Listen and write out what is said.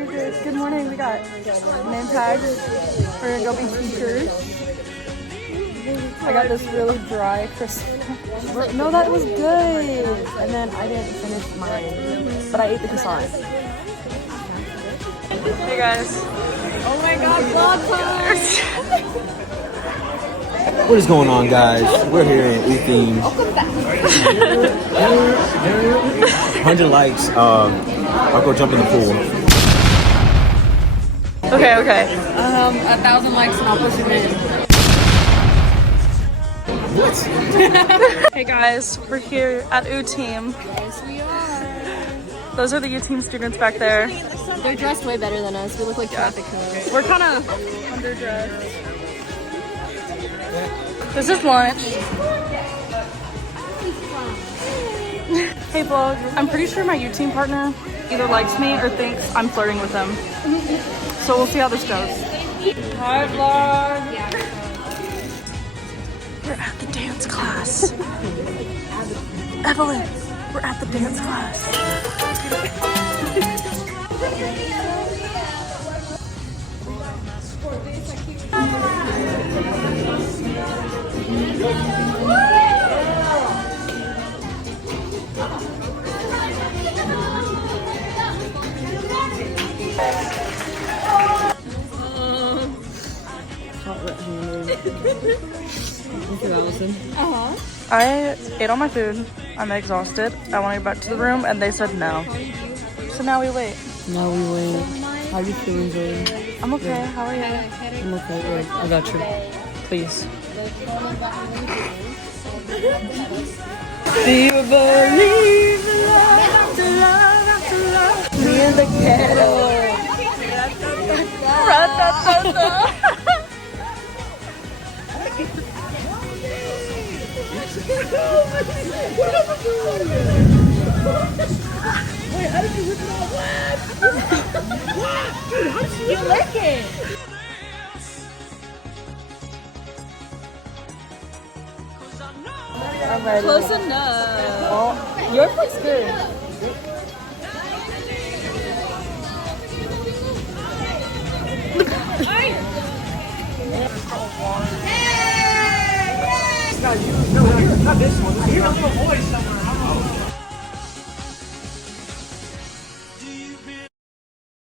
you're good. Good morning. We got name tags. We're gonna go be teachers. I got this really dry crisp. No, that was good. And then I didn't finish mine, but I ate the croissant. Hey guys. Oh my god, vlog time! What is going on, guys? We're here at E-Theme. 100 likes. I'll go jump in the pool. Okay. 1,000 likes and I'll push it in. What? Hey guys, we're here at U-Team. Yes, we are. Those are the U-Team students back there. They're dressed way better than us. We look like traffic cones. We're kind of underdressed. This is lunch. Hey vlog, I'm pretty sure my U-Team partner either likes me or thinks I'm flirting with him. So we'll see how this goes. Hi vlog. We're at the dance class. Evelyn, we're at the dance class. I ate all my food. I'm exhausted. I want to go back to the room, and they said no. So now we wait. Now we wait. How you feeling, Zoe? I'm okay. How are you? I'm okay. Wait, I got you. Please. Do you believe in love after love after love? Me in the ghetto. Ra-ta-ta-ta. Wait, how did you whip it all wet? What? Dude, how did you lick it? I'm ready. Close enough. Well, yours looks good. No, not this one. Here's a little boy somewhere.